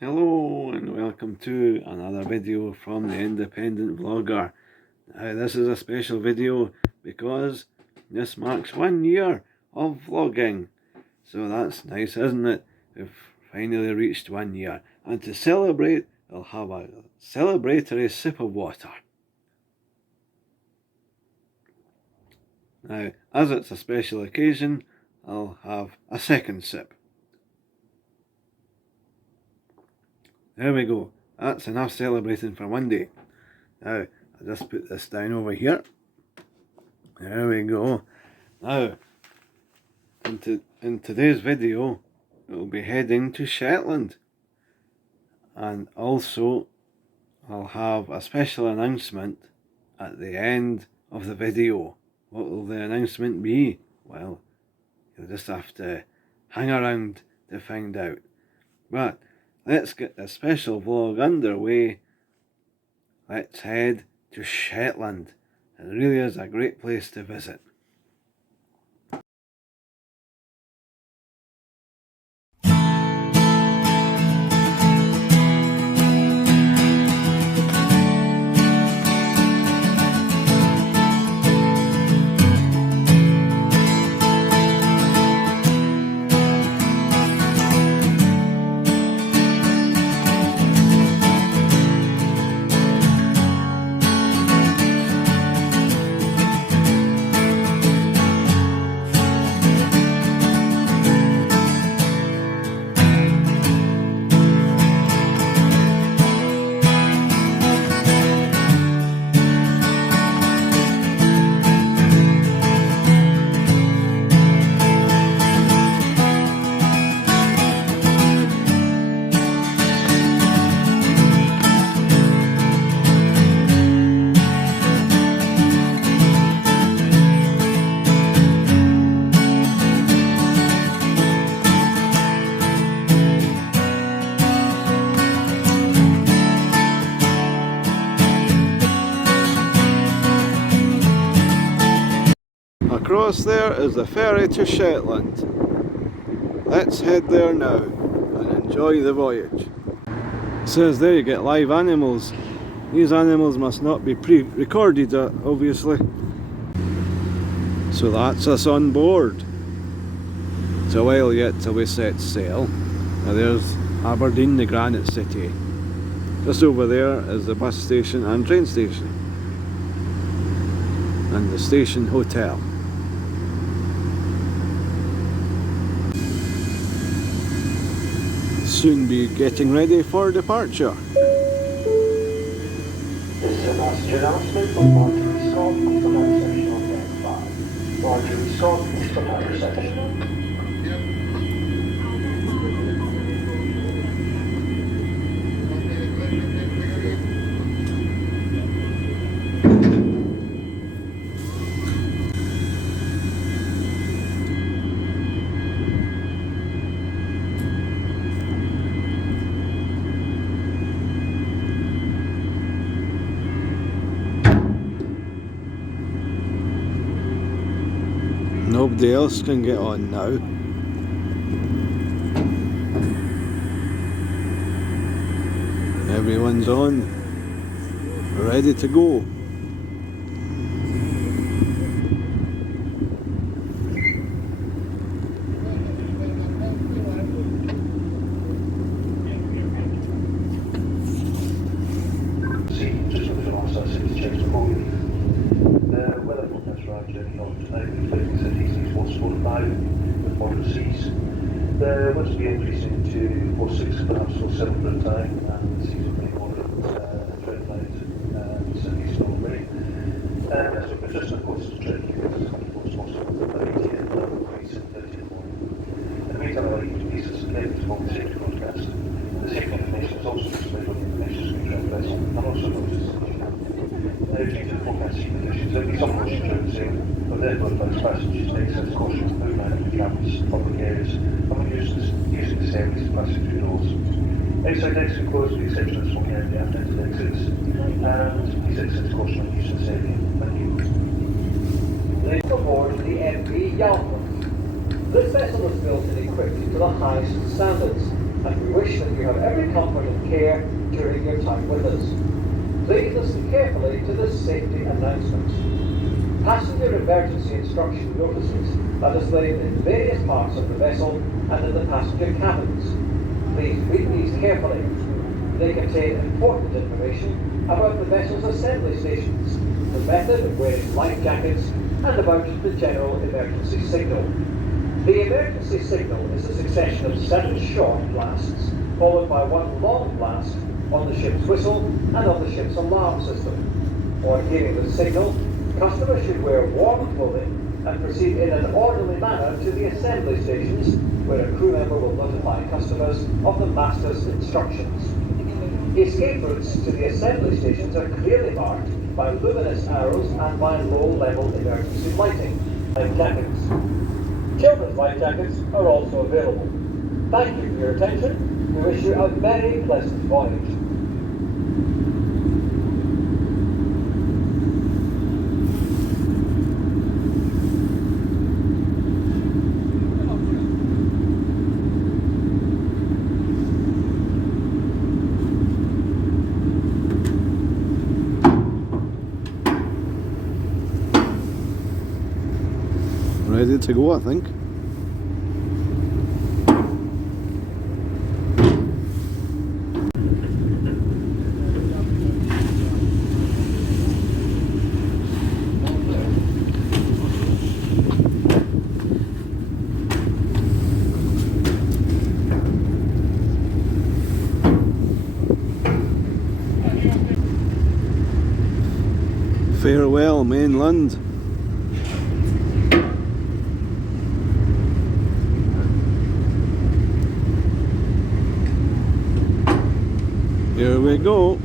Hello and welcome to another video from the Independent Vlogger. Now this is a special video because this marks 1 year of vlogging. So that's nice, isn't it? We've finally reached 1 year. And to celebrate, I'll have a celebratory sip of water. Now, as it's a special occasion, I'll have a second sip. There we go. That's enough celebrating for one day. Now, I'll just put this down over here. There we go. Now, in today's video, we'll be heading to Shetland. And also, I'll have a special announcement at the end of the video. What will the announcement be? Well, you'll just have to hang around to find out. But let's get the special vlog underway. Let's head to Shetland. It really is a great place to visit. Across there is the ferry to Shetland. Let's head there now and enjoy the voyage. It says there you get live animals. These animals must not be pre-recorded, obviously. So that's us on board. It's a while yet till we set sail. Now there's Aberdeen, the granite city. Just over there is the bus station and train station. And the station hotel. Soon be getting ready for departure. This is a passenger announcement from Marjorie Scott for line section on deck 5. Marjorie Scott for line section. Nobody else can get on now. Everyone's on, ready to go. The weather forecast arrived early on tonight, reflecting cities 445 with moderate seas. The winds will be increasing to 46, perhaps 47 for a time, and the seas will be moderate, trend light, cities still rain. So for just of course to try to keep it as comfortable as possible, but 80 and 11 degrees at 30 in the morning. In the meantime, I'd like you to please subscribe to the safety broadcast. The safety information is also displayed on the information screen track vessel, and also notice due to the forecasting conditions, there'll be some motion during sail, but therefore advise passengers to exercise caution when managing cabins, public areas, and when using the stairways and passenger doors. Outside decks are closed with the exception of smoking out the aft-ended exits, and please exercise caution when using this area. Thank you. Ladies aboard the MV Yalpa. This vessel was built and equipped to the highest standards, and we wish that you have every comfort and care during your time with us. Please listen carefully to this safety announcement. Passenger emergency instruction notices are displayed in various parts of the vessel and in the passenger cabins. Please read these carefully. They contain important information about the vessel's assembly stations, the method of wearing life jackets, and about the general emergency signal. The emergency signal is a succession of 7 short blasts, followed by 1 long blast on the ship's whistle and on the ship's alarm system. On hearing the signal, customers should wear warm clothing and proceed in an orderly manner to the assembly stations, where a crew member will notify customers of the master's instructions. Escape routes to the assembly stations are clearly marked by luminous arrows and by low-level emergency lighting. Life jackets. Children's life jackets are also available. Thank you for your attention. We wish you a very pleasant voyage. Ready to go, I think. Farewell, mainland. Here we go.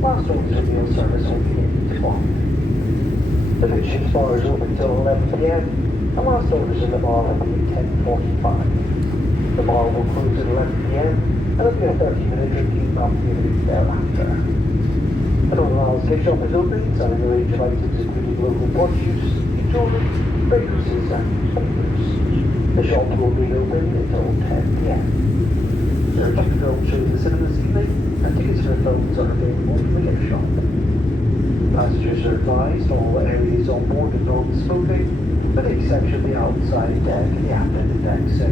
Last orders of meal service will begin at 1. The midship's bar is open till 11 p.m. and last orders in the bar will be at 10:45. The bar will close at 11 p.m. and there'll be a 30-minute drinking opportunity thereafter. An overall gift shop is open, selling a range of items including local produce, jewellery, fragrances and flavors. The shop will be open until 10 p.m. There are 2 films showing the cinema this evening, and tickets for the films are available from the gift shop. Passengers are advised all areas on board are non-smoking, with the exception of the outside deck and the aft end of deck 6.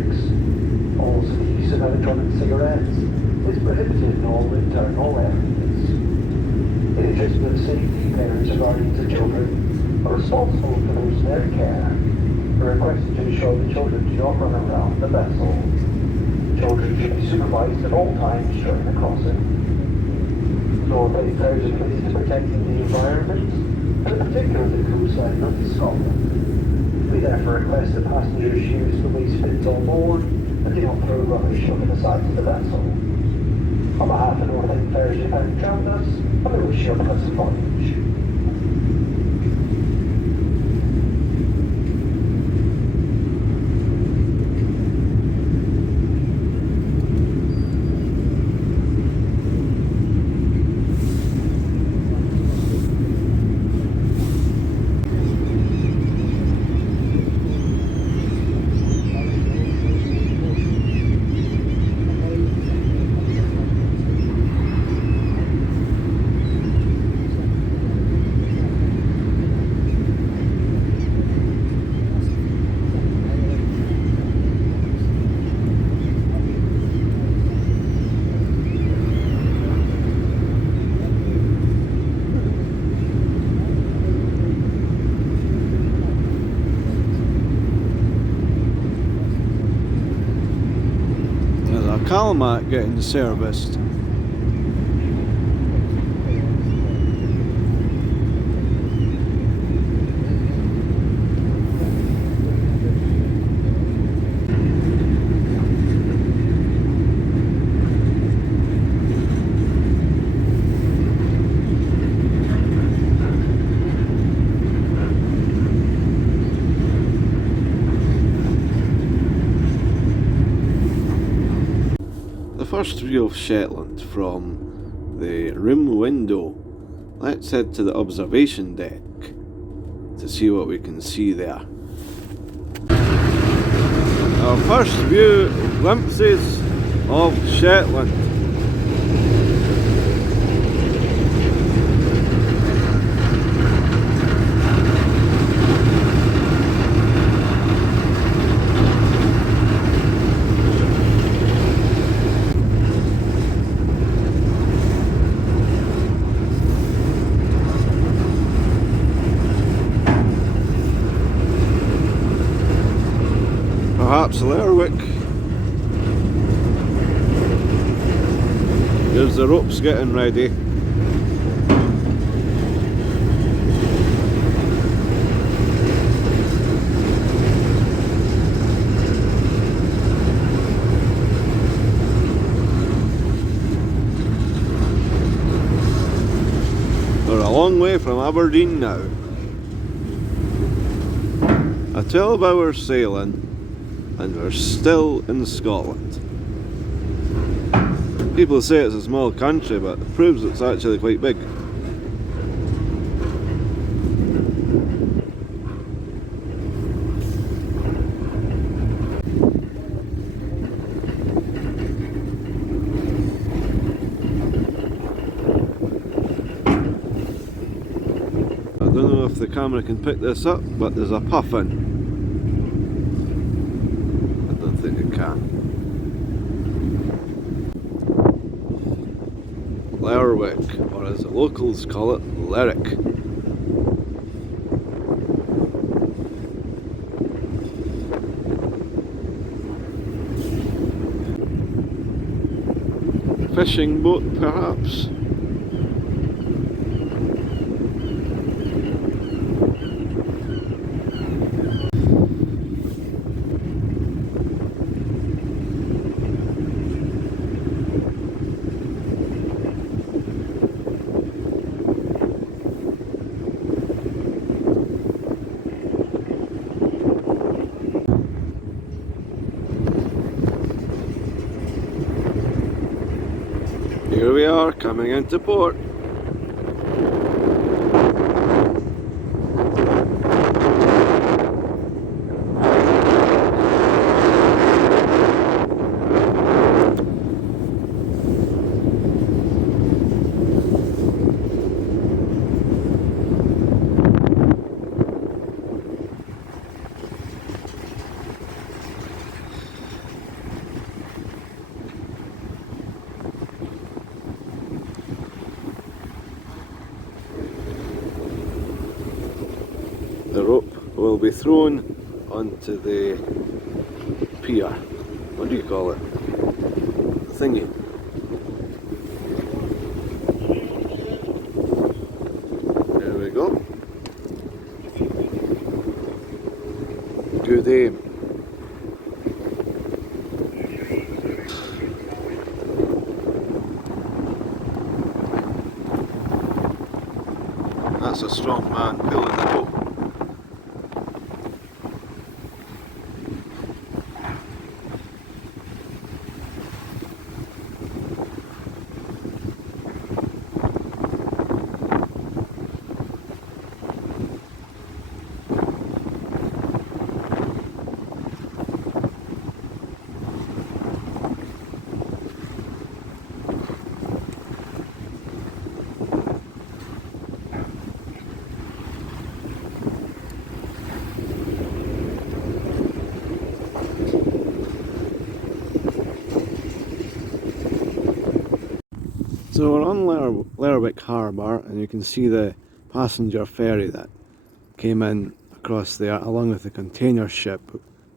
Also, the use of electronic cigarettes is prohibited in all internal areas. In the interest of safety, parents or guardians of children are responsible for those in their care. We're requested to ensure the children do not run around the vessel. Children should be supervised at all times during the crossing. Northlink Ferries are committed to protecting the environment, and in particular the coastline of Scotland. We therefore request that passengers use the waste bins on board and do not throw rubbish over the sides of the vessel. On behalf of Northlink Ferries, we thank travellers and we wish you a pleasant voyage. Calmat getting serviced. First view of Shetland from the room window. Let's head to the observation deck to see what we can see there. Our first view, glimpses of Shetland. Perhaps Lerwick. Here's the ropes getting ready. We're a long way from Aberdeen now. A 12-hour sailing and we're still in Scotland. People say it's a small country, but it proves it's actually quite big. I don't know if the camera can pick this up, but there's a puffin. Lerwick, or as the locals call it, Lerwick. Fishing boat, perhaps? Here we are, coming into port. The rope will be thrown onto the pier. What do you call it? thingy. There we go. Good aim. That's a strong man pulling the boat. So we're on Lerwick Harbour, and you can see the passenger ferry that came in across there along with the container ship,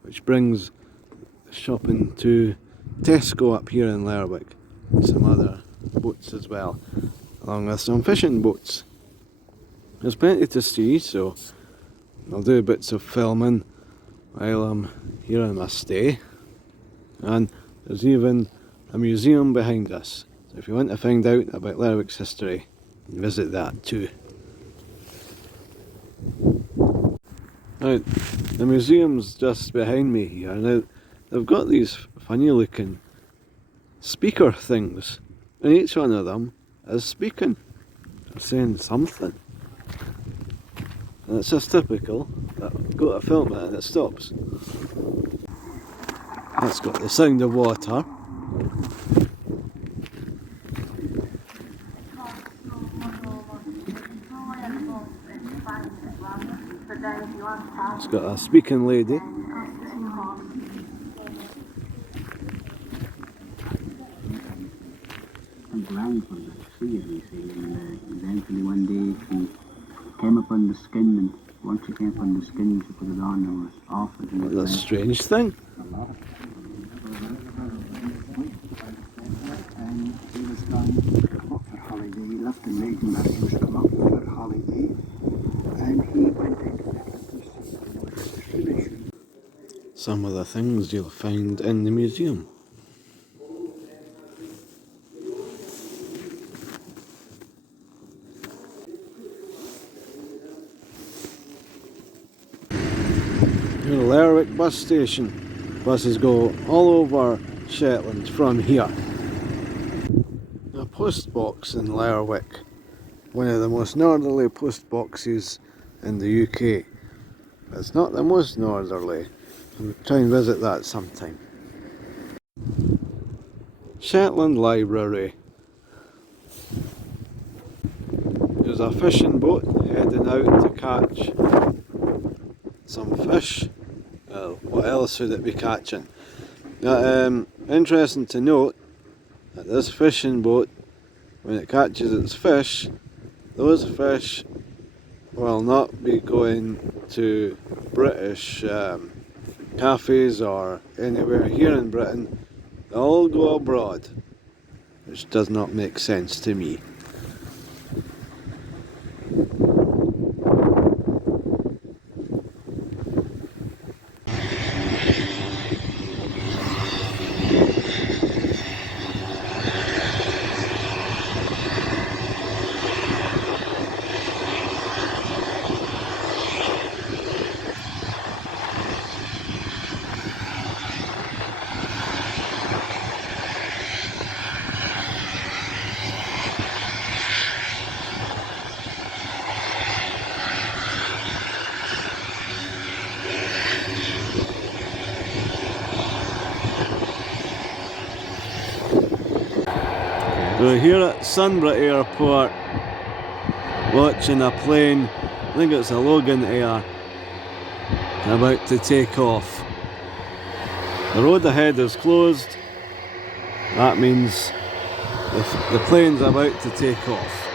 which brings the shopping to Tesco up here in Lerwick, and some other boats as well, along with some fishing boats. There's plenty to see, so I'll do bits of filming while I'm here on my stay. And there's even a museum behind us. So if you want to find out about Lerwick's history, visit that too. Now, the museum's just behind me here. Now, they've got these funny looking speaker things, and each one of them is speaking. They're saying something. And it's just typical that go to film it and it stops. That's got the sound of water. It's got a speaking lady. And blind for the sea, as we say, and eventually one day she came upon the skin, and once she came upon the skin she put it on and was off. That's a strange thing. And he was gone up for holiday. He left the maiden that he was come up for holiday, and he went into the Some of the things you'll find in the museum. Here, Lerwick bus station. Buses go all over Shetland from here. A post box in Lerwick, one of the most northerly post boxes in the UK. It's not the most northerly. We'll try and visit that sometime. Shetland Library. There's a fishing boat heading out to catch some fish. Well, what else would it be catching? Interesting to note that this fishing boat, when it catches its fish, those fish will not be going to British cafes or anywhere here in Britain. They all go abroad, which does not make sense to me. We're here at Sunborough Airport watching a plane, I think it's a Logan Air, about to take off. The road ahead is closed. That means the plane's about to take off.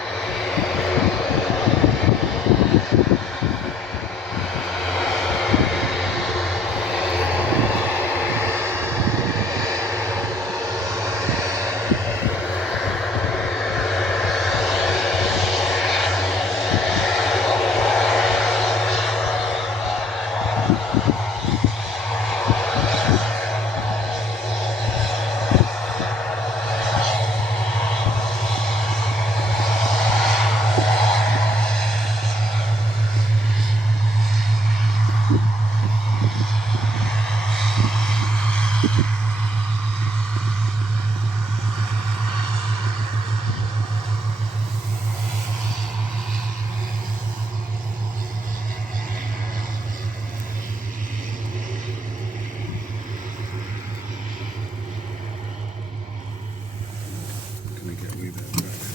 get a wee bit of breakfast.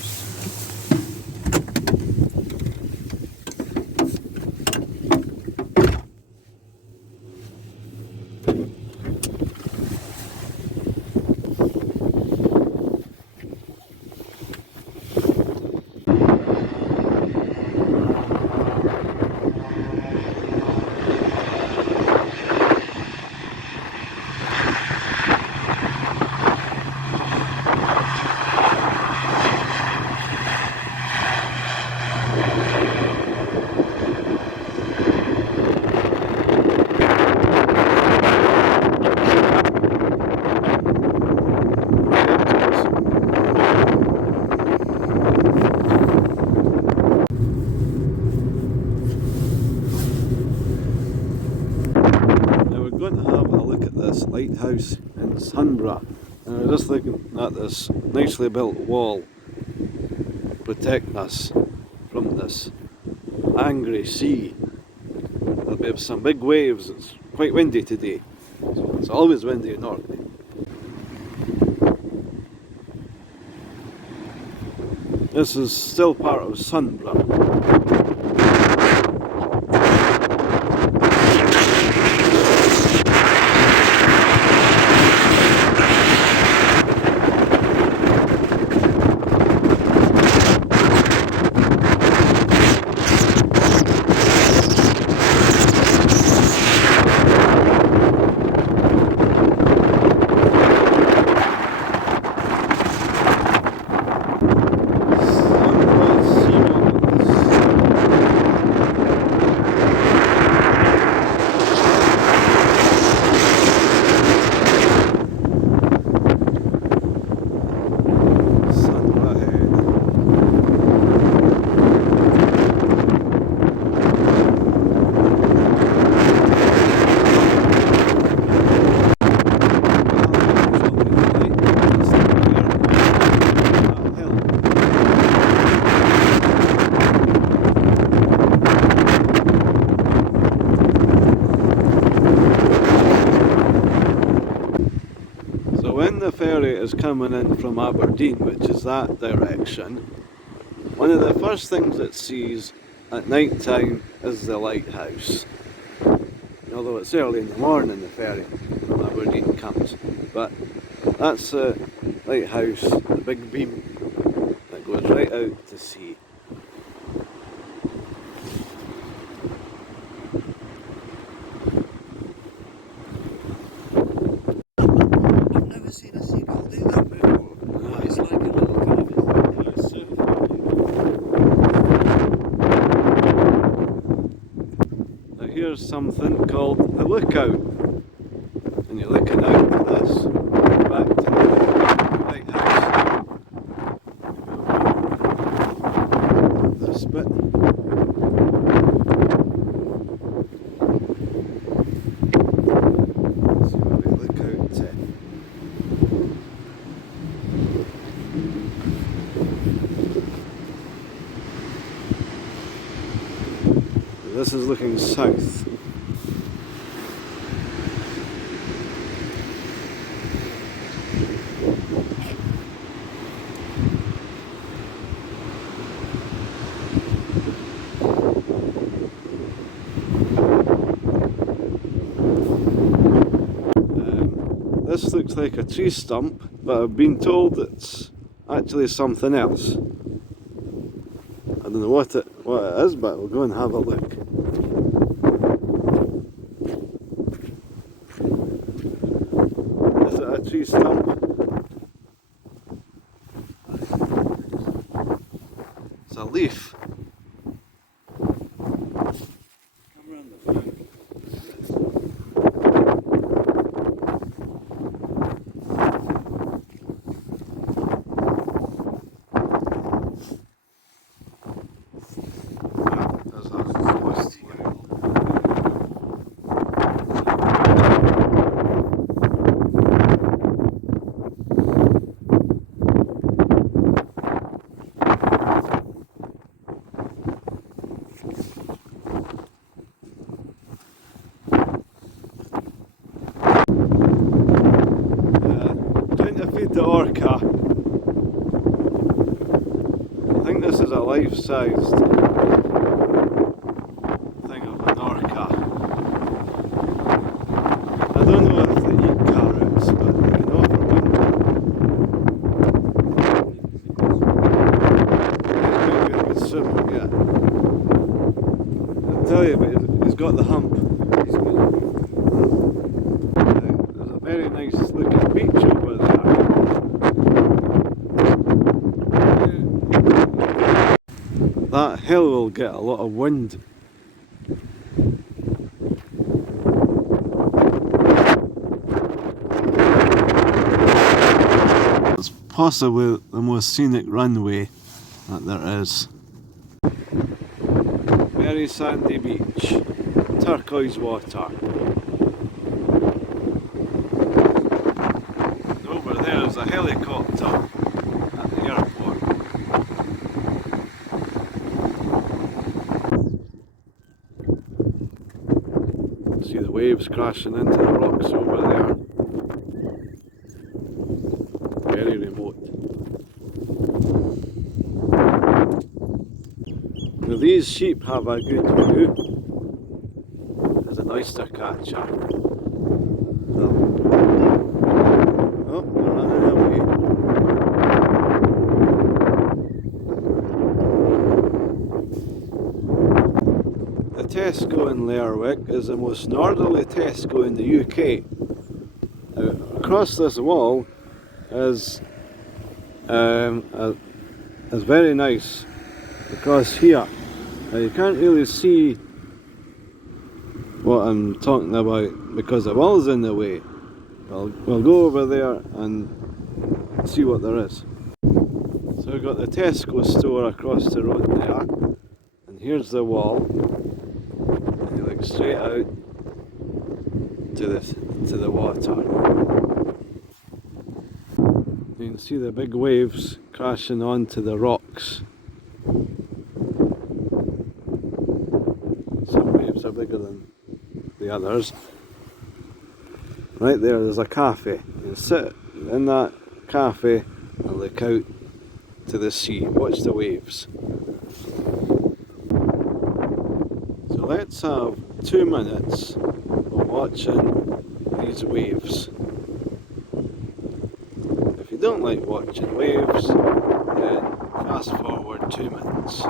Lighthouse in Sunborough, and we're just looking at this nicely built wall protecting us from this angry sea. There'll be some big waves. It's quite windy today. It's always windy in Orkney. This is still part of Sunborough. When the ferry is coming in from Aberdeen, which is that direction, one of the first things it sees at night time is the lighthouse. Although it's early in the morning the ferry from Aberdeen comes, but that's the lighthouse, the big beam that goes right out to sea. Here's something called the lookout, and you're looking out to this, back to the lighthouse. This bit. So we look out to. This is looking south. This looks like a tree stump, but I've been told it's actually something else. I don't know what it is, but we'll go and have a look. Is it a tree stump? It's a leaf. Come around the back. there's a life-sized thing of an orca. I don't know if they eat carrots, but they can offer one. Maybe a good swimmer, yeah. I'll tell you, but he's got the hump. There's a very nice looking beach over there. That hill will get a lot of wind. It's possibly the most scenic runway that there is. Very sandy beach, turquoise water. And over there is a helicopter at the airport. See the waves crashing into the rocks over there. Very remote. Now these sheep have a good view. There's an oyster catcher. Oh, they're running away. The Tesco in Lerwick is the most northerly Tesco in the UK. Across this wall is very nice. Across here, you can't really see what I'm talking about because the wall's in the way. We'll go over there and see what there is. So we've got the Tesco store across the road there, and here's the wall. And you look straight out to the water. You can see the big waves crashing onto the rocks. Some waves are bigger than the others. Right there's a cafe. You sit in that cafe and look out to the sea. Watch the waves. So let's have 2 minutes of watching these waves. If you don't like watching waves, then fast forward 2 minutes.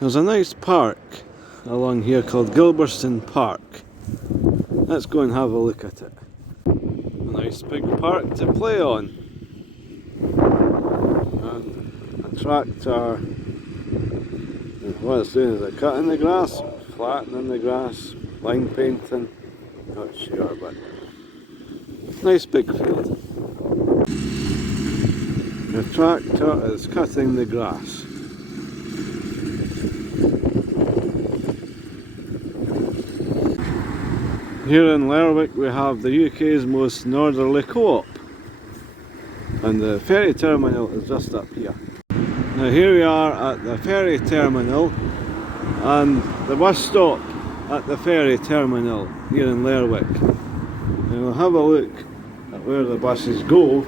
There's a nice park along here called Gilberston Park. Let's go and have a look at it. A nice big park to play on. And a tractor, what it's doing is it cutting the grass, flattening the grass, line painting, not sure, but Nice big field. The tractor is cutting the grass. Here in Lerwick we have the UK's most northerly co-op, and the ferry terminal is just up here. Now here we are at the ferry terminal and the bus stop at the ferry terminal here in Lerwick. And we'll have a look at where the buses go.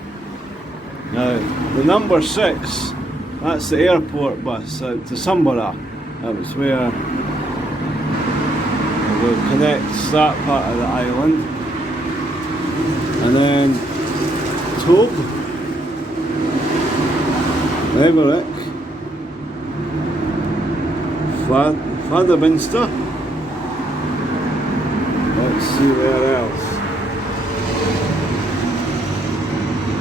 Now the number 6, that's the airport bus out to Sunborough. That was where we'll connect that part of the island. And then Tob, Lerwick, Fladderminster. Let's see where else.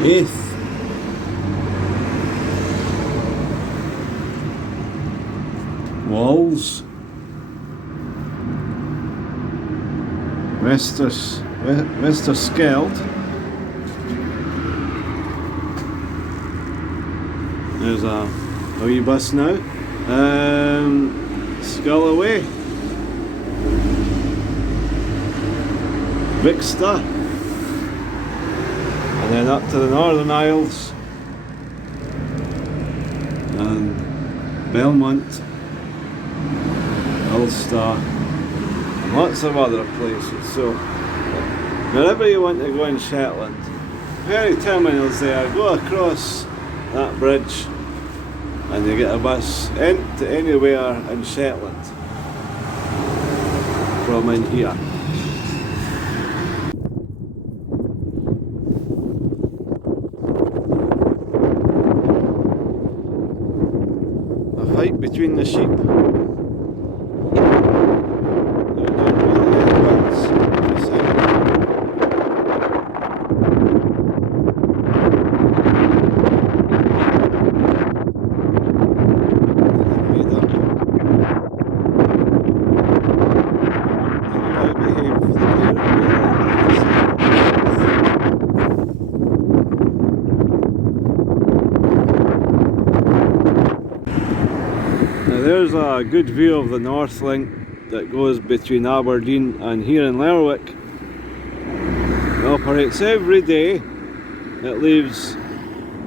Eighth. Walls. Westerskeld. There's a wee bus now. Scullaway. Brixta. And then up to the Northern Isles. And Belmont. Ulster. And lots of other places. So wherever you want to go in Shetland, ferry terminals there, go across that bridge and you get a bus into anywhere in Shetland from in here. A fight between the sheep. There's a good view of the Northlink that goes between Aberdeen and here in Lerwick. It operates every day. It leaves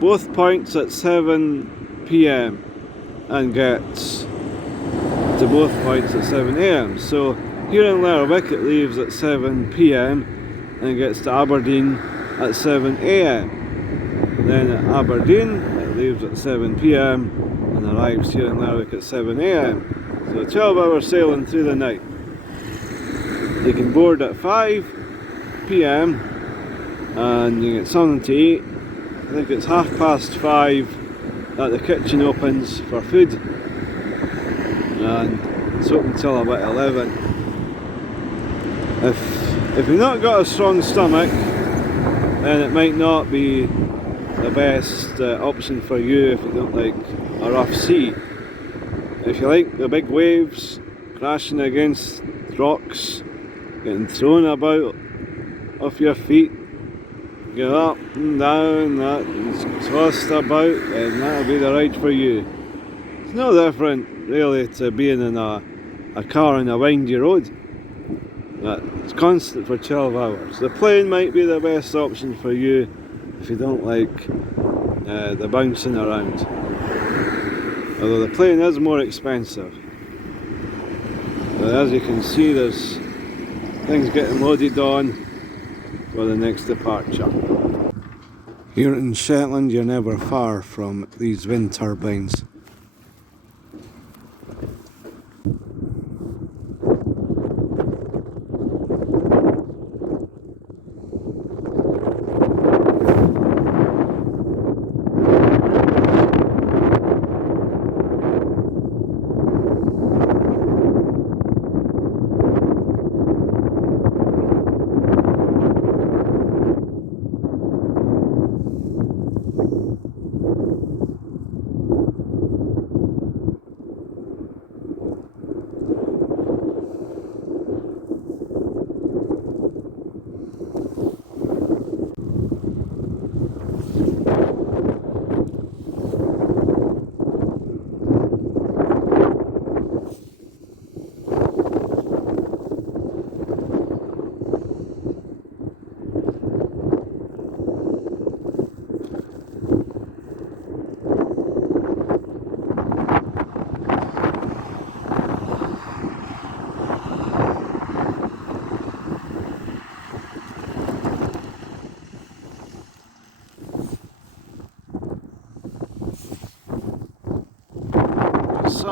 both points at 7 PM and gets to both points at 7 AM. So here in Lerwick it leaves at 7 PM and gets to Aberdeen at 7 AM. Then at Aberdeen it leaves at 7 PM and arrives here in Lerwick at 7 AM. So 12 hours sailing through the night. You can board at 5 PM and you get something to eat. I think it's 5:30 that the kitchen opens for food, and it's open till about 11. If you've not got a strong stomach, then it might not be the best option for you if you don't like a rough sea. If you like the big waves crashing against rocks, getting thrown about off your feet, get up and down, tossed about, and that'll be the ride for you. It's no different really to being in a car on a windy road. It's constant for 12 hours. The plane might be the best option for you if you don't like the bouncing around. Although the plane is more expensive. But as you can see, there's things getting loaded on for the next departure. Here in Shetland, you're never far from these wind turbines.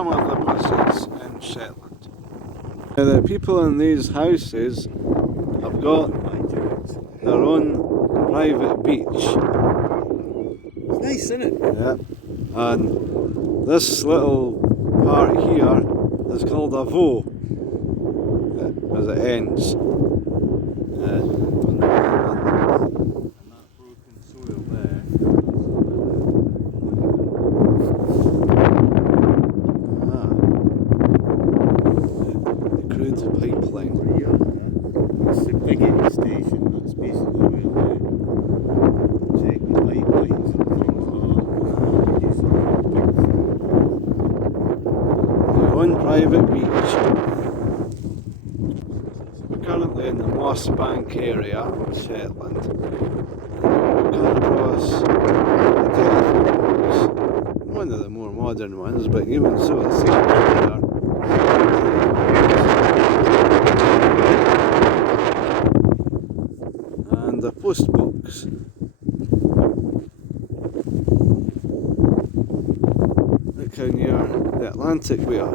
some of the buses in Shetland. The people in these houses have got their own private beach. It's nice, isn't it? Yeah. And this little part here is called a voe as it ends. And that broken soil there. The crude pipeline. It's the big station, that's basically where they check the pipelines and things Their own private beach. We're currently in the Moss Bank area of Shetland. We've come across a telephone box. One of the more modern ones, but even so, the same there. And the post box. Look how near the Atlantic we are.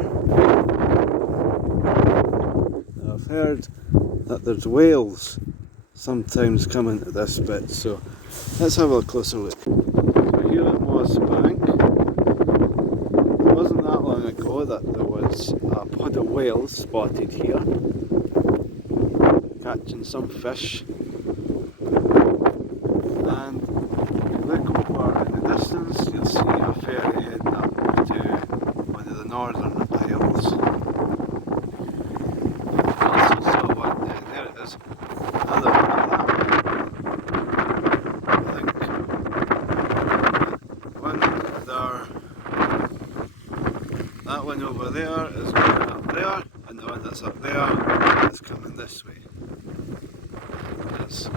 I've heard that there's whales sometimes come into this bit, so let's have a closer look. So here at Moss Bank, it wasn't that long ago that there was a pod of whales spotted here, catching some fish. And if you look over in the distance, you'll see a ferry heading up to one of the northern isles. Also saw one there it is. Another one like that. I think one there, that one over there is going up there, and the one that's up there is coming this way. That's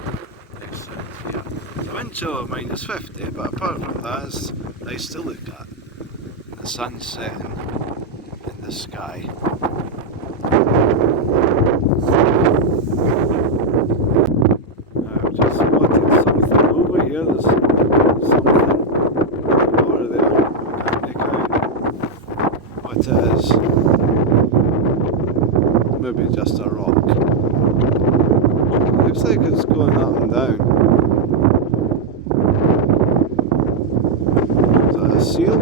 excellent here. The wind chill of -50, but apart from that, it's nice to look at. The sun setting in the sky. I've just spotted something over here. There's something over there. I can't make out what it is. Maybe just a rock. Looks like it's going up and down. Is that a seal?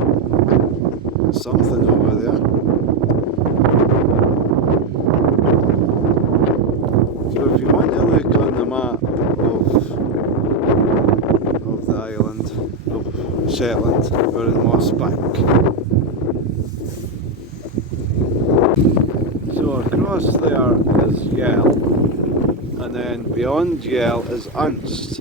Something over there. So if you want to look on the map of the island of Shetland, we're in Moss Bank. So across there is Yell, and then beyond Yell is Unst.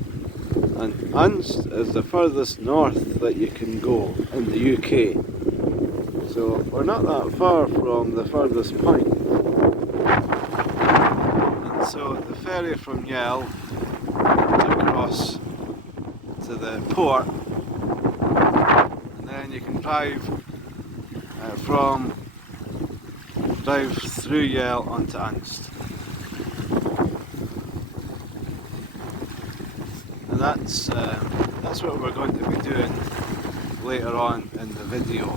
And Unst is the furthest north that you can go in the UK. So we're not that far from the furthest point. And so the ferry from Yell across to the port, and then you can drive through Yell onto Unst. And that's what we're going to be doing later on in the video.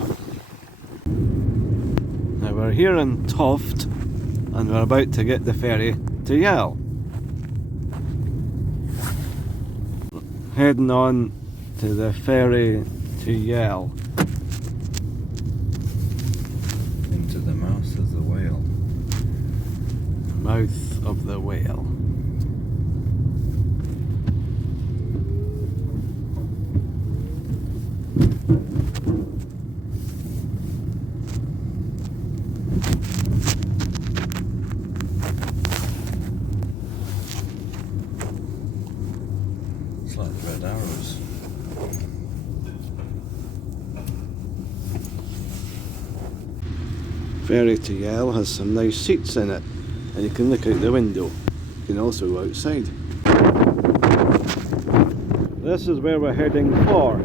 Now we're here in Toft, and we're about to get the ferry to Yell. Heading on to the ferry to Yell. into the mouth of the whale. Mouth of the whale. It's like the red arrows. Ferry to Yell has some nice seats in it, and you can look out the window. You can also go outside. This is where we're heading for.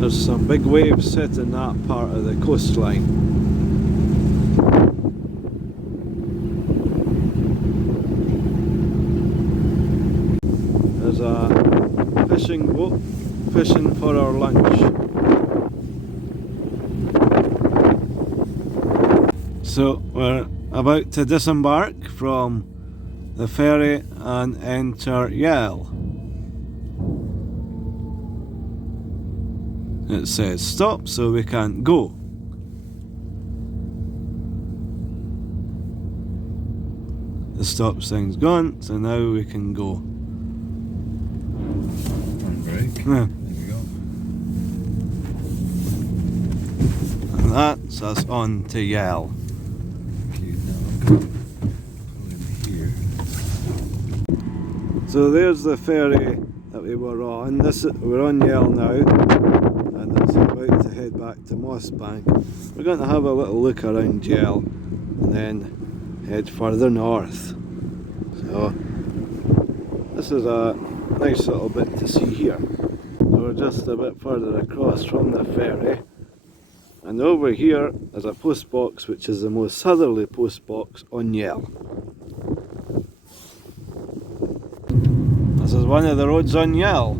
There's some big waves set in that part of the coastline. There's a fishing fishing for our lunch. So we're about to disembark from the ferry and enter Yell. It says stop, so we can't go. The stop sign's gone, so now we can go. On break. Yeah. There we go. And that's us on to Yell. Okay, now I'm going to pull in here. So there's the ferry that we were on. We're on Yell now, and it's about to head back to Mossbank. We're going to have a little look around Yell and then head further north. So this is a nice little bit to see here. So we're just a bit further across from the ferry, and over here is a post box, which is the most southerly post box on Yell. This is one of the roads on Yell.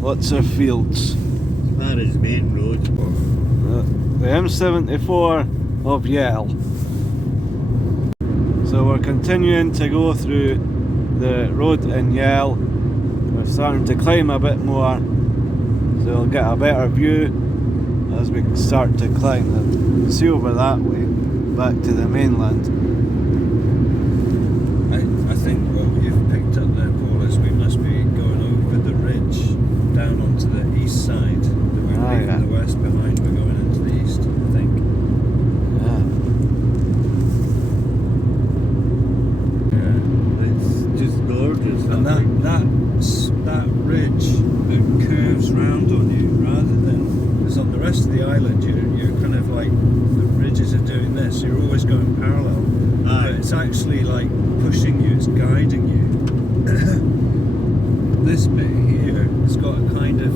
Lots of fields. That is main road. The M74 of Yell. So we're continuing to go through the road in Yell. We're starting to climb a bit more, so we'll get a better view as we start to climb. You can see over that way, back to the mainland. I think what you've picked up there, Paul, is we must be going over the ridge down onto the east side. That we're leaving Yeah. the west behind, we're going into the east, I think. Yeah, it's just gorgeous. And that ridge that curves round on you, rather than, because on the rest of the island you're kind of like, the ridges are doing this, you're always going parallel. But it's actually like pushing you, it's guiding you. This bit here, it's got a kind of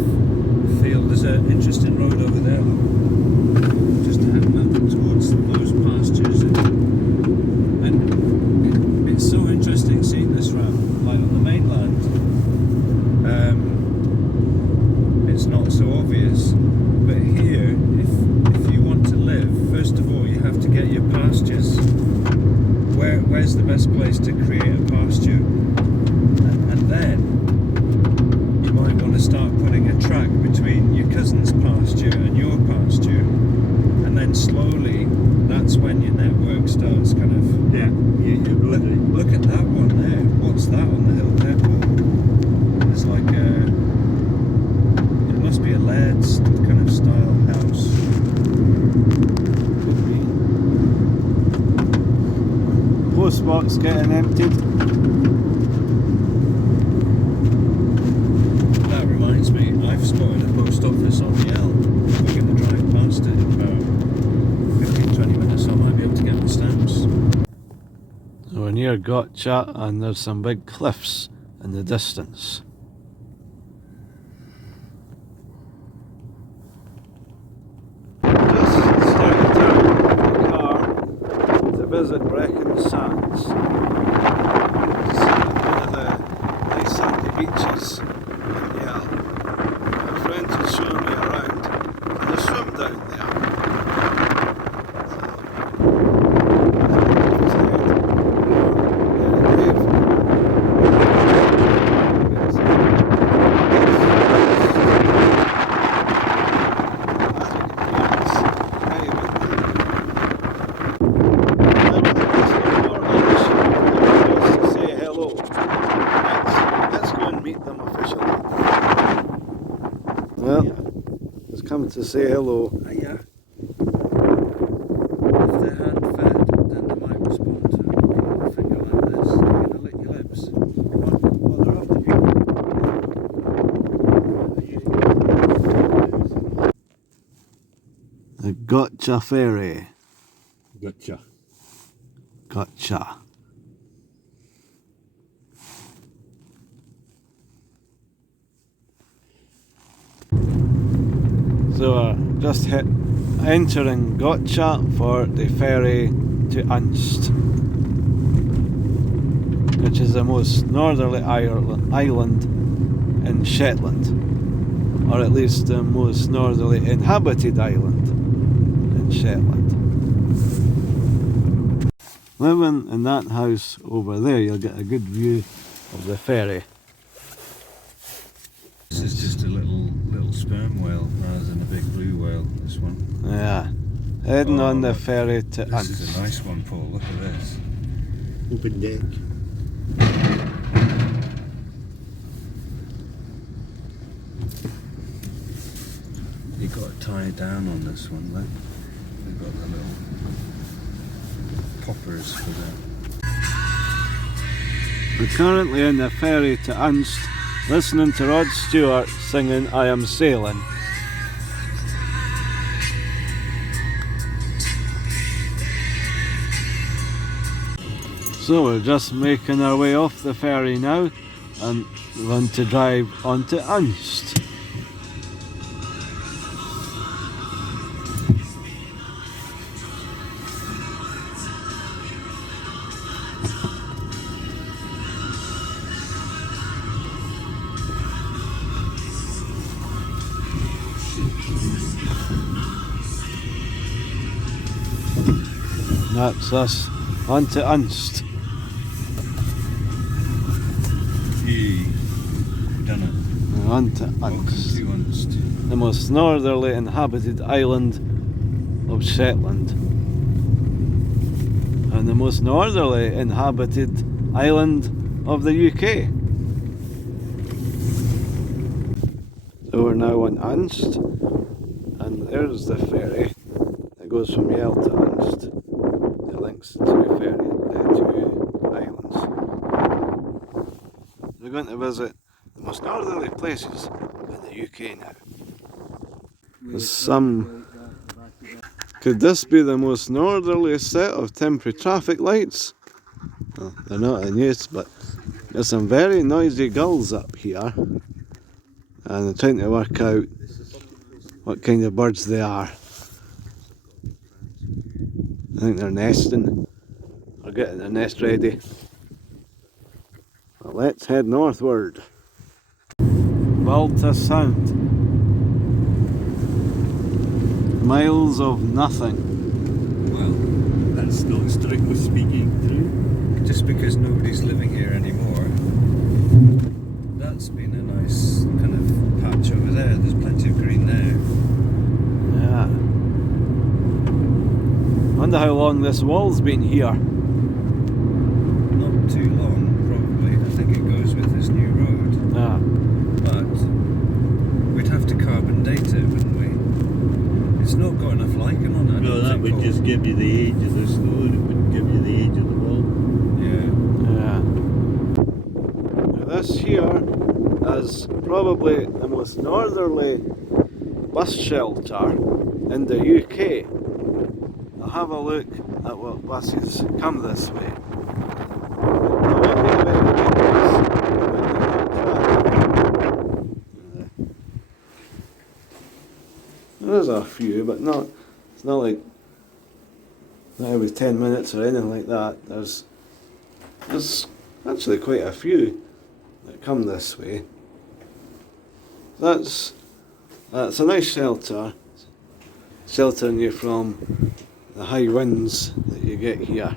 feel. There's an interesting road over there, look. Just heading up towards those pastures, and it's so interesting seeing this round. Like on the mainland, it's not so obvious, but here, if you want to live, first of all you have to get your pastures. Where's the best place to create a pasture? And then you might want to start putting a track between your cousin's pasture and your pasture, and then slowly that's when your network starts kind of. Yeah, Look at that one there. What's that on the hill there, Paul? It's like it must be a laird's kind of style house. Could be. Post box getting emptied. That reminds me, I've spotted a post office on Yell. We're going to drive past it in about 15-20 minutes, so I might be able to get the stamps. So we're near Gotcha, and there's some big cliffs in the distance. Just stepped out of the car to visit Brecon Sands. It's one of the nice sandy beaches in Yell. My friend is showing me around, and there's swim down there. Come to say hello. Yeah. If they're hand-fed, then they might respond to a finger like this. You're going to lick your lips. Well, they're off The Gotcha Ferry. Gotcha. Gotcha. So just entering Gotcha for the ferry to Unst, which is the most northerly island in Shetland. or at least the most northerly inhabited island in Shetland. Living in that house over there, you'll get a good view of the ferry. This is just a little sperm whale rather than a big blue whale, this one. Yeah, heading on the look, ferry to This Unst. is a nice one, Paul, look at this. Open deck. You've got to tie it down on this one, look. They've got the little poppers for that. We're currently in the ferry to Unst, listening to Rod Stewart singing I Am Sailing. So we're just making our way off the ferry now and want to drive on to Unst. That's us on to Unst. We've done it. We're on to Welcome Unst, to Unst. the most northerly inhabited island of Shetland, and the most northerly inhabited island of the UK. So we're now on Unst, and there's the ferry that goes from Yell to Unst. It links the two islands. We're going to visit the most northerly places in the UK now. Could this be the most northerly set of temporary traffic lights? Well, they're not in use, but there's some very noisy gulls up here, and they're trying to work out what kind of birds they are. I think they're nesting, or getting their nest ready. Well, let's head northward. Balta Sound. Miles of nothing. Well, That's not strictly speaking true. just because nobody's living here anymore, that's been a nice kind of patch over there. There's plenty of green there. Yeah. Wonder how long this wall's been here. Not too long, probably. I think it goes with this new road. Yeah. But we'd have to carbon date it, wouldn't we? It's not got enough lichen on it. I No, don't that think, would Paul. just give you the age of the stone, it wouldn't give you the age of the wall. Yeah. Now this here is probably the most northerly bus shelter in the UK. I'll have a look at what buses come this way. There won't be a very big bus, there is a few, but not. It's not like not every 10 minutes or anything like that. There's actually quite a few that come this way. That's a nice shelter, sheltering you from the high winds that you get here.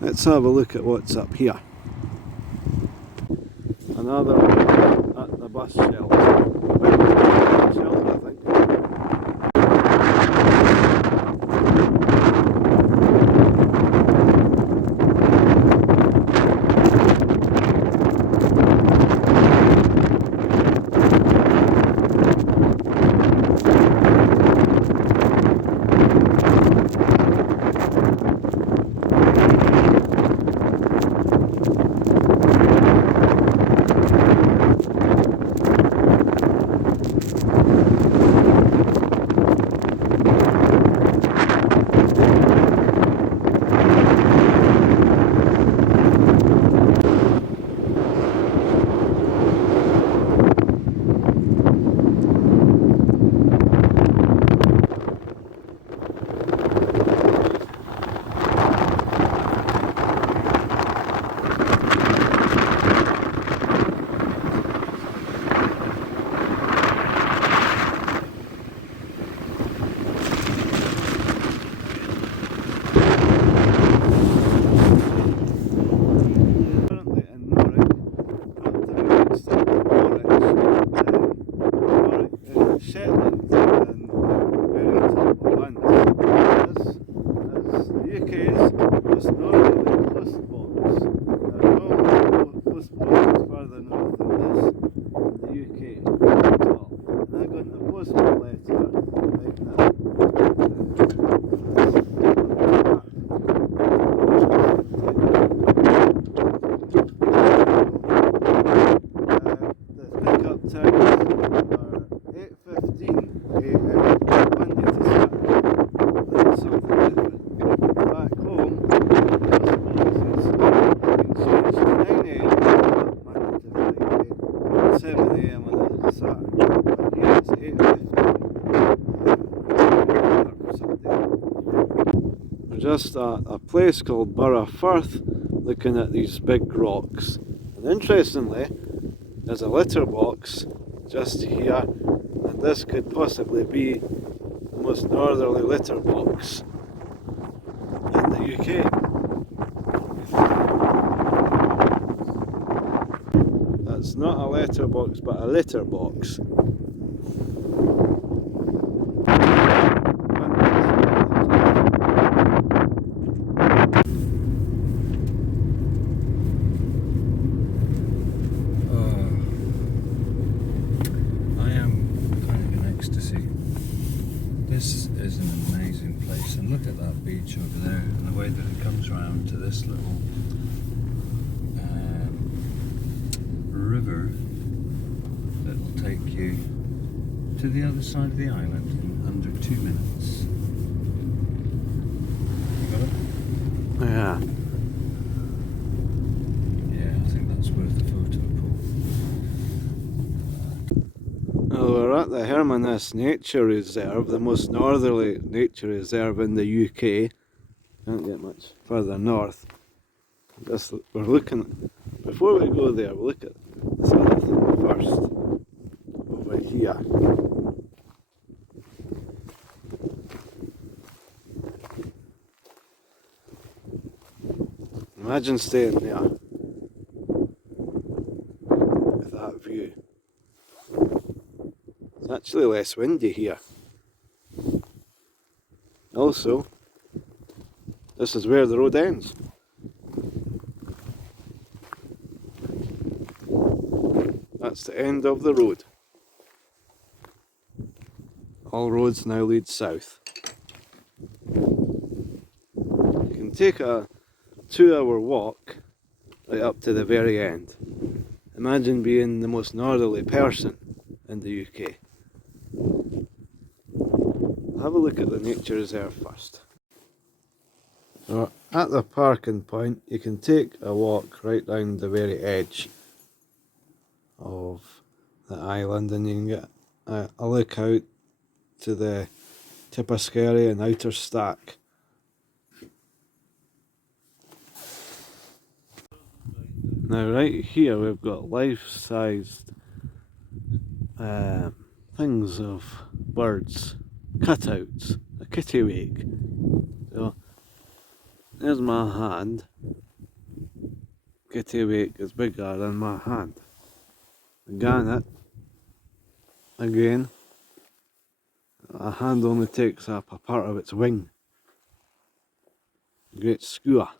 Let's have a look at what's up here. Another at the bus shelter. Shelter, I think. postal letter right now. The pickup times are 8:15 a.m. Monday to Saturday. That's something different. Back home, I suppose it's been changed to 9 a.m. Monday to Friday, and 7 a.m. on a Saturday. But here it's 8:15. We're just at a place called Burgh Firth, looking at these big rocks. And interestingly, there's a litter box just here, and this could possibly be the most northerly litter box in the UK. That's not a letterbox, but a litter box. This is an amazing place, and look at that beach over there and the way that it comes round to this little river that will take you to the other side of the island in under 2 minutes. You got it? Yeah. Yeah, I think that's worth a photo, Paul. Well, we're at the Hermanus Nature Reserve, the most northerly nature reserve in the UK. Can't get much further north. We're looking, before we go there, we'll look at this other thing first, over here. Imagine staying there with that view. It's actually less windy here. Also, this is where the road ends. That's the end of the road. All roads now lead south. You can take a 2-hour walk right up to the very end. Imagine being the most northerly person in the UK. Have a look at the nature reserve first. So at the parking point, you can take a walk right down the very edge of the island, and you can get a look out to the Tipperary and Outer Stack. Now right here we've got life-sized things of birds, cutouts, a kittiwake. So there's my hand. Kittiwake is bigger than my hand. Gannet, again, a hand only takes up a part of its wing. Great skua.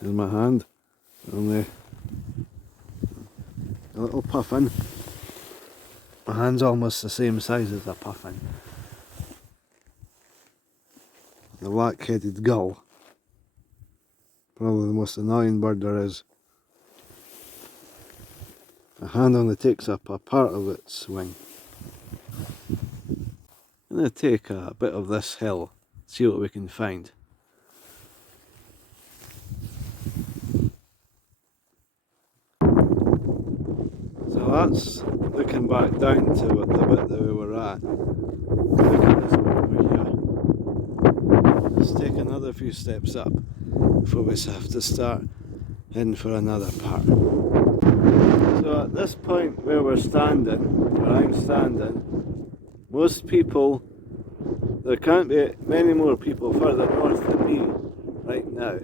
Here's my hand, only a little puffin. My hand's almost the same size as a puffin. The black-headed gull, probably the most annoying bird there is. A hand only takes up a part of its wing. I'm going to take a bit of this hill, see what we can find. So that's looking back down to the bit that we were at. Look at this over here. Let's take another few steps up before we have to start heading for another part. So at this point where we're standing, where I'm standing, most people, there can't be many more people further north than me right now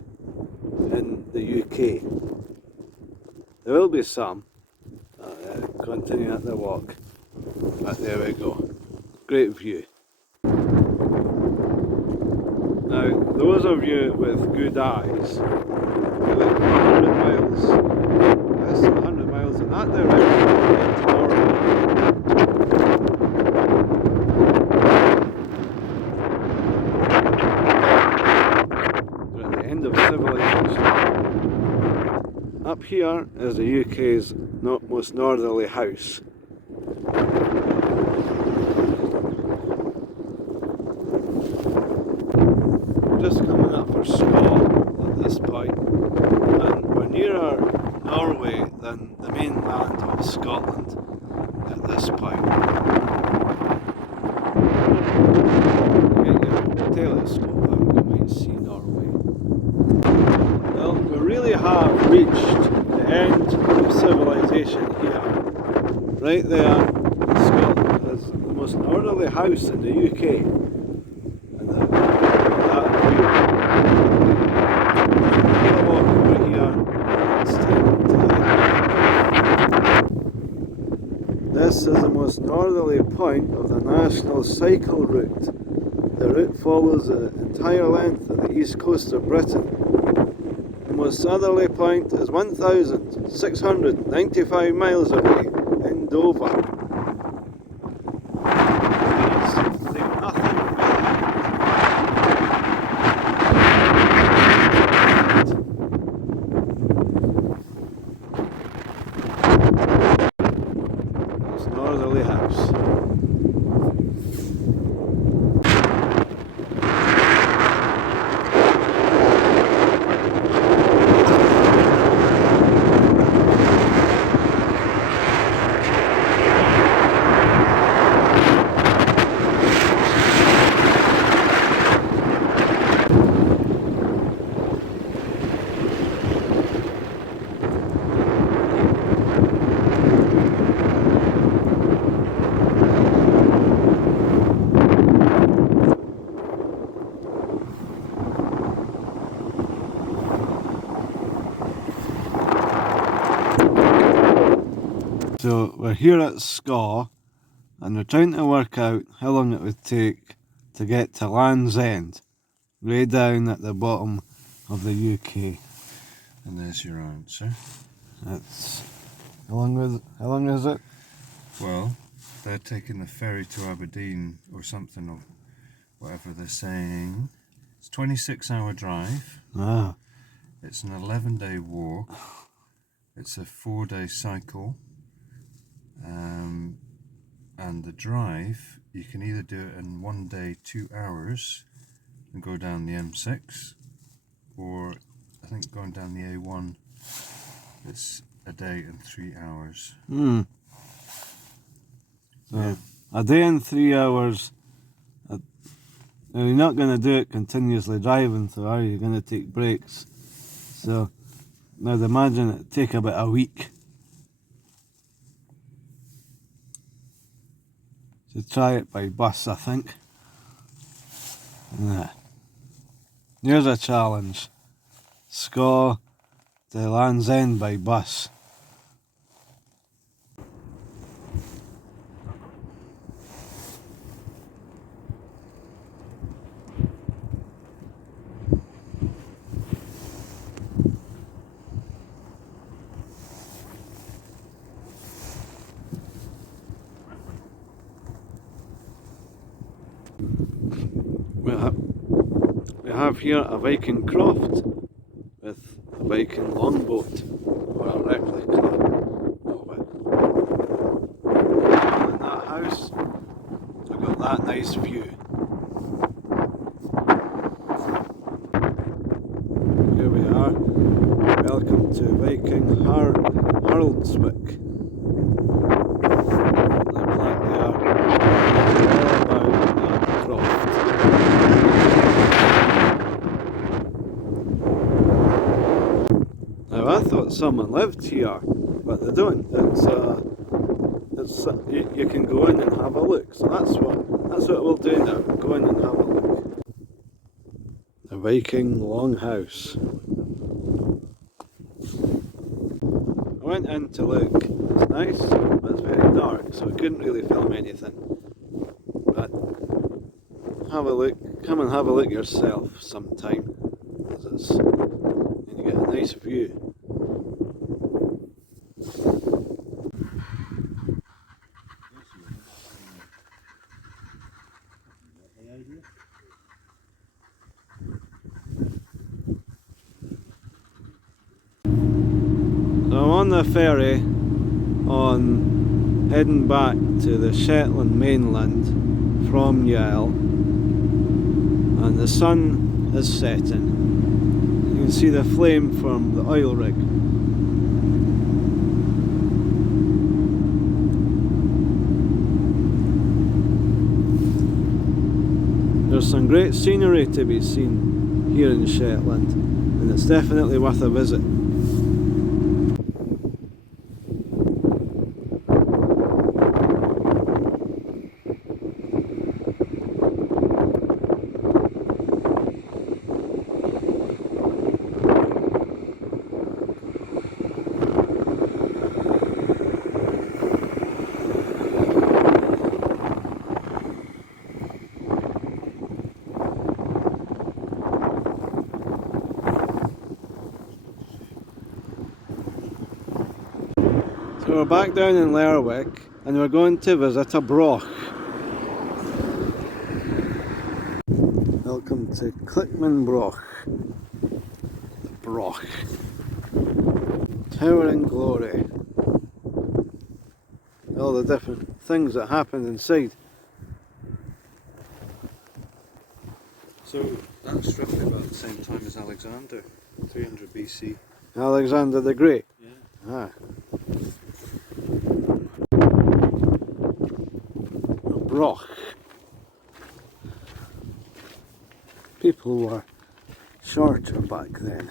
in the UK. There will be some, continue at the walk, but there we go, great view. Now those of you with good eyes, you look 100 miles, less than 100 miles in that direction, to Norway. here is the UK's most northerly house. Just coming up for Scotland at this point, and we're nearer Norway than the mainland of Scotland at this point. Get your telescope out, you might see Norway. Well, we really have reached the end of civilization here. Right there, Scotland is the most northerly house in the UK. And that view. We'll walk over here. It's time to head. This is the most northerly point of the national cycle route. The route follows the entire length of the east coast of Britain. The most southerly point is 1,695 miles away in Dover. Please leave nothing behind. This northerly house. So we're here at Skaw, and we're trying to work out how long it would take to get to Land's End, way down at the bottom of the UK. And there's your answer. That's how long is it? Well, they're taking the ferry to Aberdeen or something, or whatever they're saying. It's a 26-hour drive. Ah, It's an 11-day walk. It's a 4-day cycle. And the drive, you can either do it in 1 day, 2 hours, and go down the M6, or I think going down the A1, it's a day and 3 hours. So a day and 3 hours. Now you're not going to do it continuously driving, so are you? You're going to take breaks. So now I'd imagine it'd take about a week. So try it by bus, I think. Yeah. Here's a challenge. Skaw to Land's End by bus. We have here a Viking croft with a Viking longboat, or a replica of it. And in that house, we've got that nice view. Here we are. Welcome to Viking Haraldswick. The plaque there, all about that croft. Now I thought someone lived here, but they don't. You can go in and have a look. So that's what we'll do now. Go in and have a look. The Viking Longhouse. I went in to look. It's nice, but it's very dark, so I couldn't really film anything. But have a look. Come and have a look yourself sometime. And you get a nice view. So a ferry on heading back to the Shetland mainland from Yell, and the sun is setting. You can see the flame from the oil rig. There's some great scenery to be seen here in Shetland, and it's definitely worth a visit. So we're back down in Lerwick and we're going to visit a broch. Welcome to Clickman Broch. The broch. Towering glory. All the different things that happened inside. So that's roughly about the same time as Alexander, 300 BC. Alexander the Great. Yeah. Ah. A broch. People were shorter back then.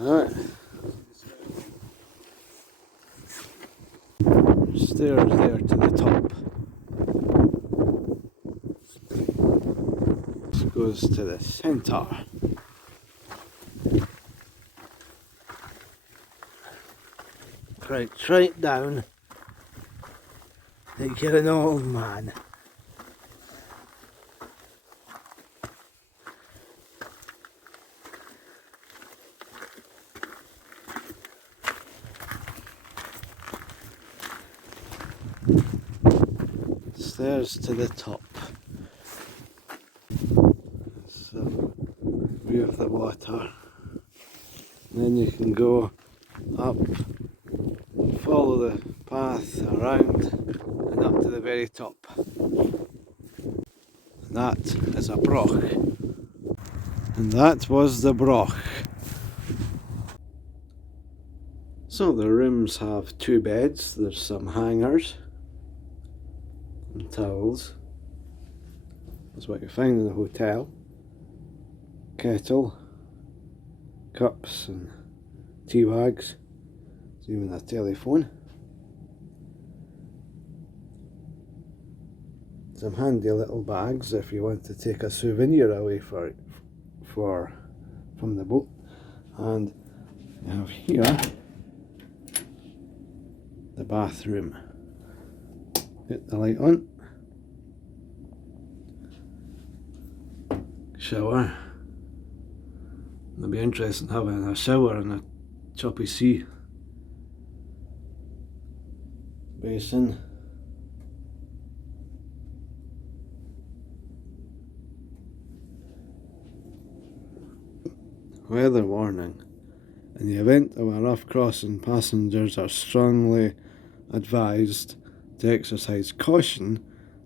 Alright. Stairs there to the top. This goes to the centre. Crouch right down like you're an old man. Stairs to the top. So, view of the water. And then you can go up, follow the path around and up to the very top. That is a broch. And that was the broch. So the rooms have 2 beds, there's some hangers and towels. That's what you find in a hotel. Kettle, cups and tea bags, there's even a telephone. Some handy little bags if you want to take a souvenir away from the boat. And you have here the bathroom. Get the light on. Shower. It'll be interesting having a shower in a choppy sea. Basin. Weather warning. In the event of a rough crossing, passengers are strongly advised to exercise caution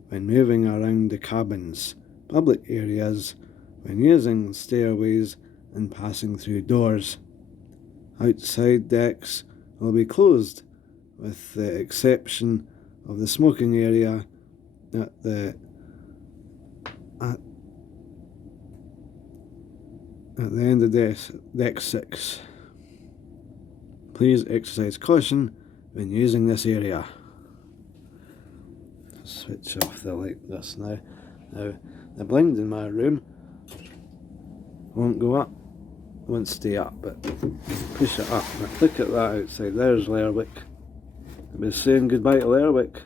when moving around the cabins, public areas, when using stairways and passing through doors. Outside decks will be closed with the exception of the smoking area at the end of deck 6. Please exercise caution when using this area. Switch off the light just now. Now the blind in my room won't go up won't stay up, but push it up. But look at that outside, there's Lerwick. I've been saying goodbye to Lerwick.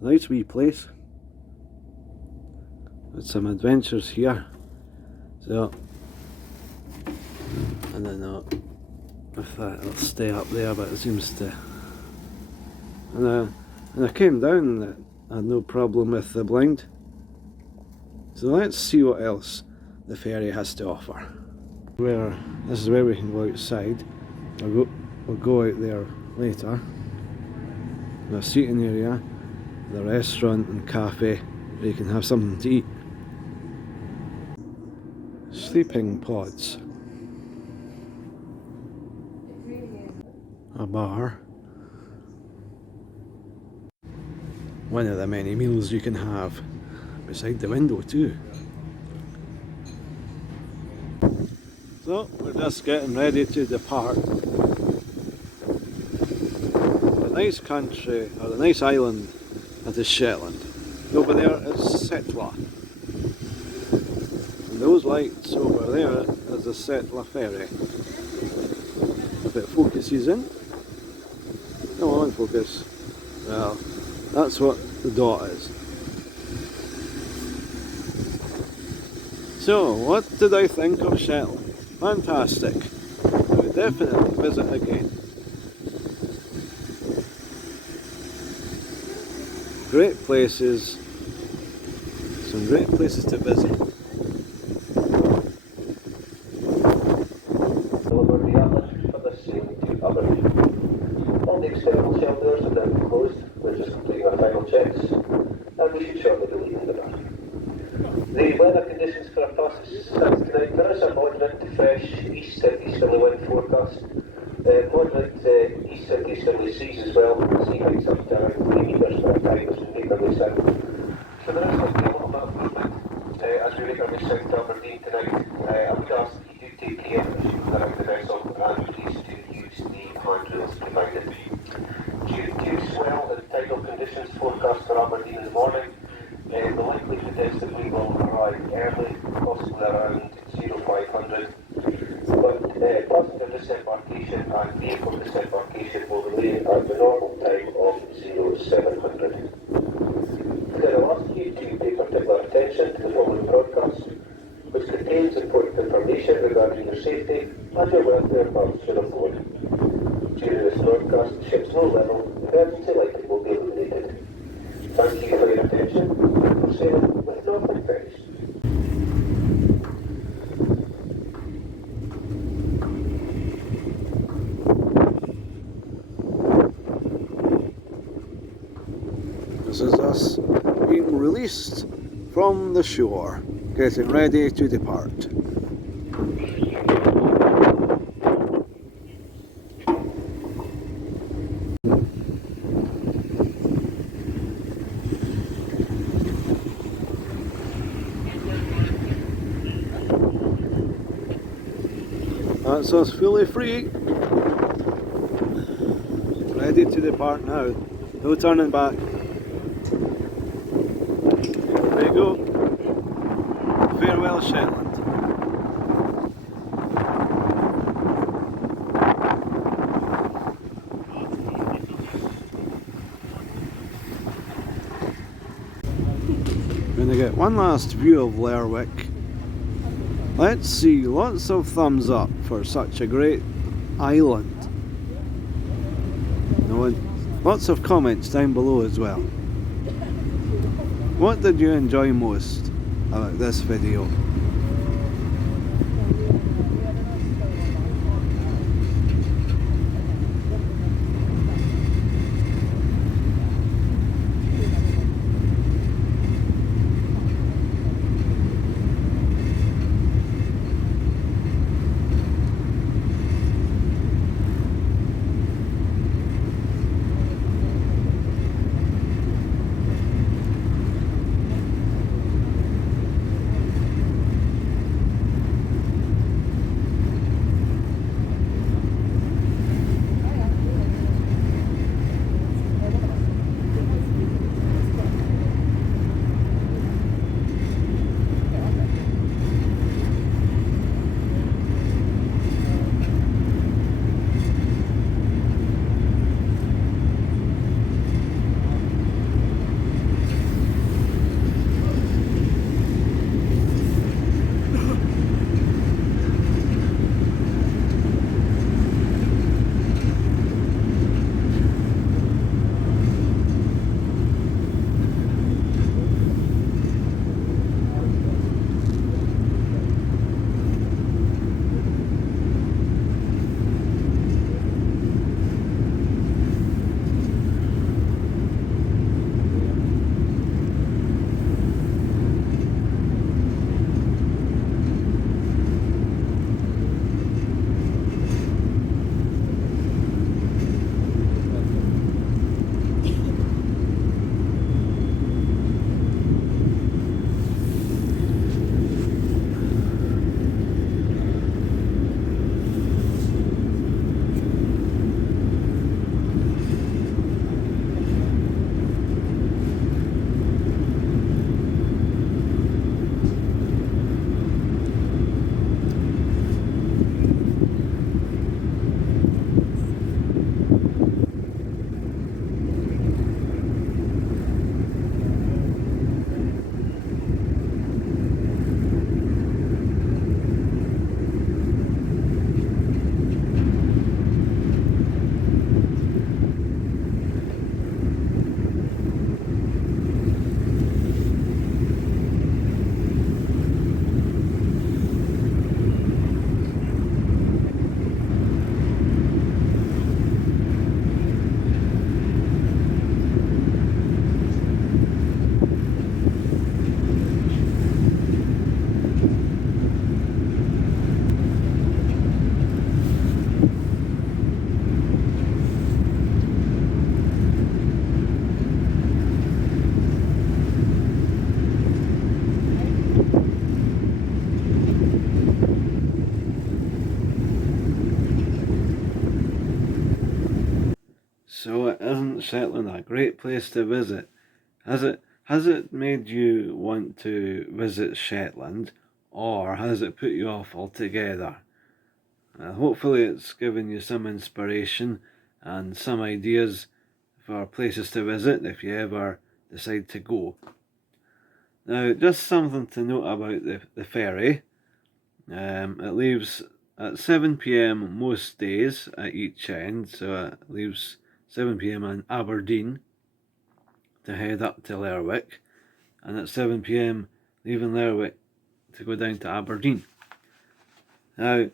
Nice wee place. With some adventures here. So, I don't know if that'll stay up there, but it seems to. And I came down and I had no problem with the blind. So let's see what else the ferry has to offer. This is where we can go outside. We'll go out there later. The seating area, the restaurant and cafe where you can have something to eat. Sleeping pods. A bar. One of the many meals you can have beside the window too. So we're just getting ready to depart. The nice country, or the nice island that is Shetland. Over there is Shetland. And those lights over there is the Northlink Ferry. If it focuses in. Come on, focus. Well, that's what the dot is. So, what did I think of Shetland? Fantastic. I would definitely visit again. Great places. Some great places to visit. Deliver the atlas for this sailing to Aberdeen. All the external shelters are now closed. We're just completing our final checks, and we should shortly be leaving the berth. The weather conditions for our passes starts tonight. There is a moderate to fresh east southeasterly wind forecast. Moderate east southeasterly seas as well. Sea heights up to around 3 metres for a time as we make our way south. So there is going to be a little bit of movement as we make our way south to Aberdeen tonight. I would ask that you do take care as you go around the vessel and please do use the handrails provided. Due to swell and tidal conditions forecast for Aberdeen in the morning, the likelihood is that we will arrive early, possibly around 0500. But passenger disembarkation and vehicle disembarkation will remain at the normal time of 0700. Then I'll ask you to pay particular attention to the following broadcast, which contains important information regarding your safety and your welfare whilst you're on board. During this broadcast, the ship's low level emergency lighting will be illuminated. Thank you for your attention and for sailing with Northlink Ferries. This is us being released from the shore, getting ready to depart. That's us fully free. Ready to depart now. No turning back. There you go. Farewell, Shetland. We're going to get one last view of Lerwick. Let's see, lots of thumbs up for such a great island. And lots of comments down below as well. What did you enjoy most about this video? Isn't Shetland a great place to visit? Has it made you want to visit Shetland, or has it put you off altogether? Hopefully it's given you some inspiration and some ideas for places to visit if you ever decide to go. Now, just something to note about the ferry. It leaves at 7 p.m. most days at each end, so it leaves 7 p.m. in Aberdeen to head up to Lerwick, and at 7 p.m. leaving Lerwick to go down to Aberdeen. Now,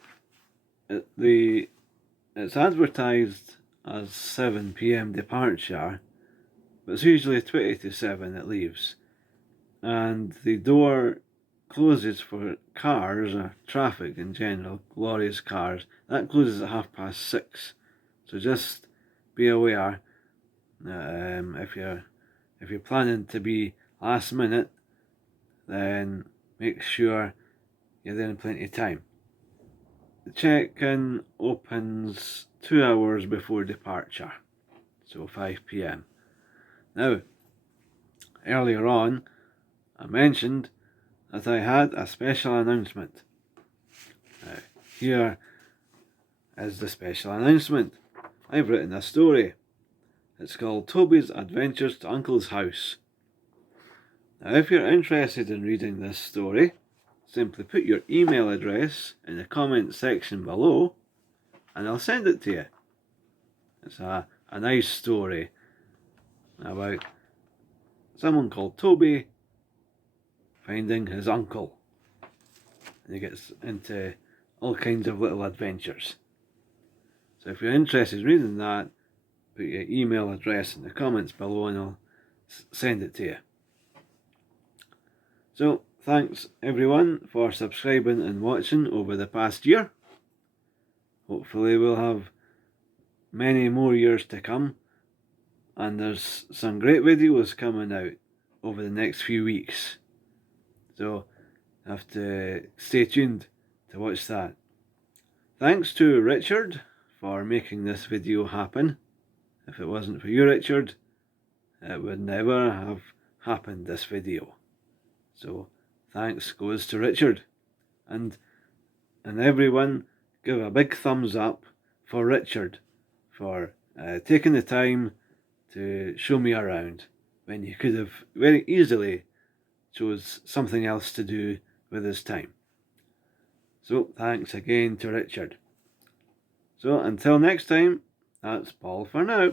it's advertised as 7 p.m. departure, but it's usually 20 to 7 it leaves, and the door closes for cars or traffic in general, lorries, cars. That closes at 6:30. So just be aware. If you're planning to be last minute, then make sure you're there in plenty of time. The check-in opens 2 hours before departure, so 5 p.m. Now, earlier on, I mentioned that I had a special announcement. Here is the special announcement. I've written a story. It's called Toby's Adventures to Uncle's House. Now, if you're interested in reading this story, simply put your email address in the comment section below and I'll send it to you. It's a nice story about someone called Toby finding his uncle. And he gets into all kinds of little adventures. So if you're interested in reading that, put your email address in the comments below and I'll send it to you. So, thanks everyone for subscribing and watching over the past year. Hopefully we'll have many more years to come, and there's some great videos coming out over the next few weeks. So, you have to stay tuned to watch that. Thanks to Richard for making this video happen. If it wasn't for you, Richard, it would never have happened, this video. So, thanks goes to Richard. And everyone, give a big thumbs up for Richard for taking the time to show me around when you could have very easily chose something else to do with his time. So, thanks again to Richard. So, until next time, that's Paul for now.